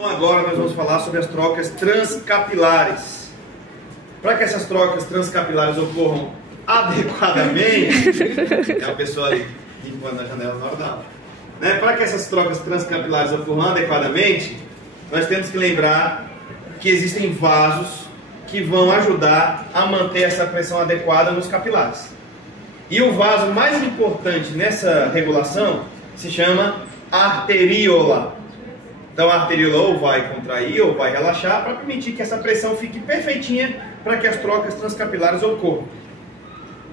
Então agora nós vamos falar sobre as trocas transcapilares. Para que essas trocas transcapilares ocorram adequadamente, tem uma pessoa ali limpando a janela na hora da aula, né? Para que essas trocas transcapilares ocorram adequadamente, nós temos que lembrar que existem vasos que vão ajudar a manter essa pressão adequada nos capilares. E o vaso mais importante nessa regulação se chama arteríola. Então a arteríola ou vai contrair ou vai relaxar para permitir que essa pressão fique perfeitinha para que as trocas transcapilares ocorram.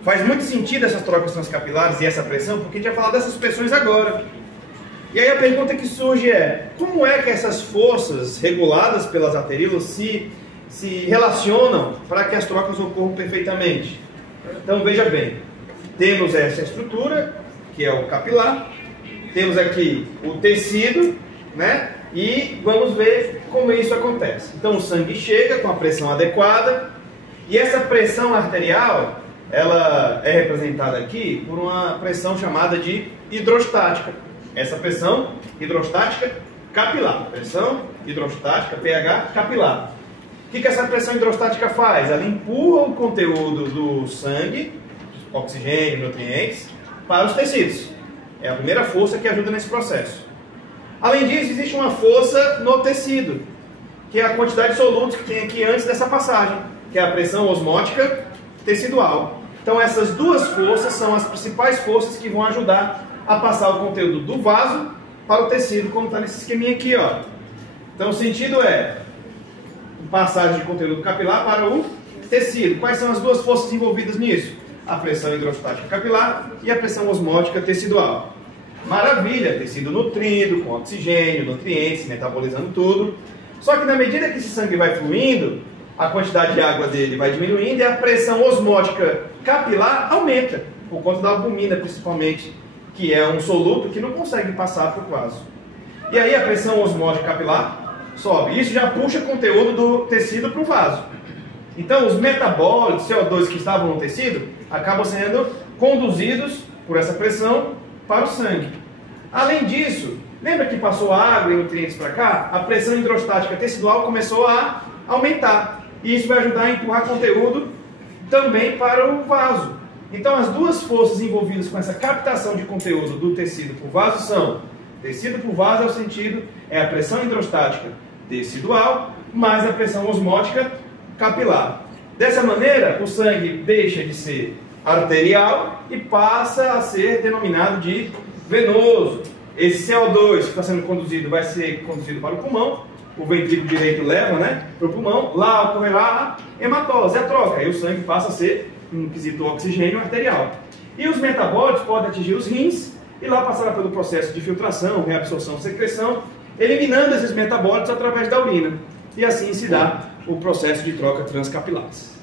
Faz muito sentido essas trocas transcapilares e essa pressão, porque a gente vai falar dessas pressões agora. E aí a pergunta que surge é: como é que essas forças reguladas pelas arteríolas se relacionam para que as trocas ocorram perfeitamente? Então veja bem, temos essa estrutura, que é o capilar, temos aqui o tecido, né? E vamos ver como isso acontece. Então o sangue chega com a pressão adequada, e essa pressão arterial, ela é representada aqui por uma pressão chamada de hidrostática. Essa pressão hidrostática capilar, pressão hidrostática, pH capilar. O que essa pressão hidrostática faz? Ela empurra o conteúdo do sangue, oxigênio, nutrientes, para os tecidos. É a primeira força que ajuda nesse processo. Além disso, existe uma força no tecido, que é a quantidade de solutos que tem aqui antes dessa passagem, que é a pressão osmótica tecidual. Então essas duas forças são as principais forças que vão ajudar a passar o conteúdo do vaso para o tecido, como está nesse esqueminha aqui, ó. Então o sentido é passagem de conteúdo capilar para o tecido. Quais são as duas forças envolvidas nisso? A pressão hidrostática capilar e a pressão osmótica tecidual. Maravilha, tecido nutrido, com oxigênio, nutrientes, metabolizando tudo. Só que na medida que esse sangue vai fluindo, a quantidade de água dele vai diminuindo e a pressão osmótica capilar aumenta, por conta da albumina principalmente, que é um soluto que não consegue passar para o vaso. E aí a pressão osmótica capilar sobe. Isso já puxa conteúdo do tecido para o vaso. Então os metabólitos, CO2 que estavam no tecido, acabam sendo conduzidos por essa pressão para o sangue. Além disso, lembra que passou água e nutrientes para cá? A pressão hidrostática tecidual começou a aumentar. E isso vai ajudar a empurrar conteúdo também para o vaso. Então as duas forças envolvidas com essa captação de conteúdo do tecido para o vaso são: tecido para o vaso é o sentido, é a pressão hidrostática tecidual mais a pressão osmótica capilar. Dessa maneira, o sangue deixa de ser arterial e passa a ser denominado de venoso. Esse CO2 que está sendo conduzido vai ser conduzido para o pulmão, o ventrículo direito leva, né, para o pulmão, lá ocorrerá a hematose, a troca, e o sangue passa a ser um quesito oxigênio arterial. E os metabólitos podem atingir os rins e lá passará pelo processo de filtração, reabsorção, secreção, eliminando esses metabólitos através da urina. E assim se dá o processo de troca transcapilares.